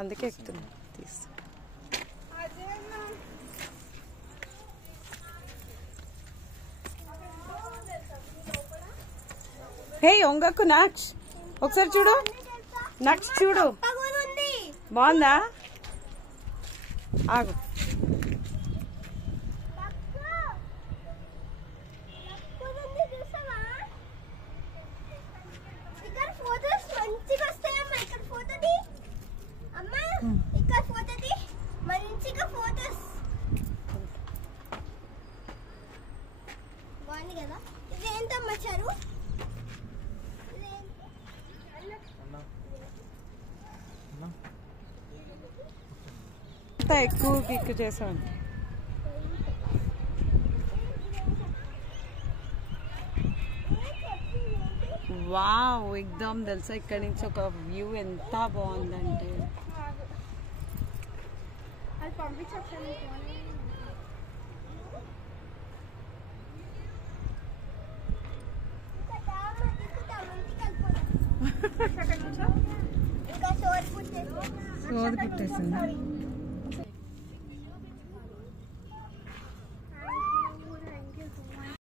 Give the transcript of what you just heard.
అందుకే ఎక్కుతున్నా. తీసు హే ఒంగకు నక్ష్ ఒకసారి చూడు. నక్ష్ చూడు బాగుందా? ఆగు. ఎక్కువ పిక్ చేసాను. వావ్ ఎగ్దమ్ తెలుసా ఇక్కడ నుంచి ఒక వ్యూ ఎంత బాగుందంటే. సోది పుట్టేసిందా?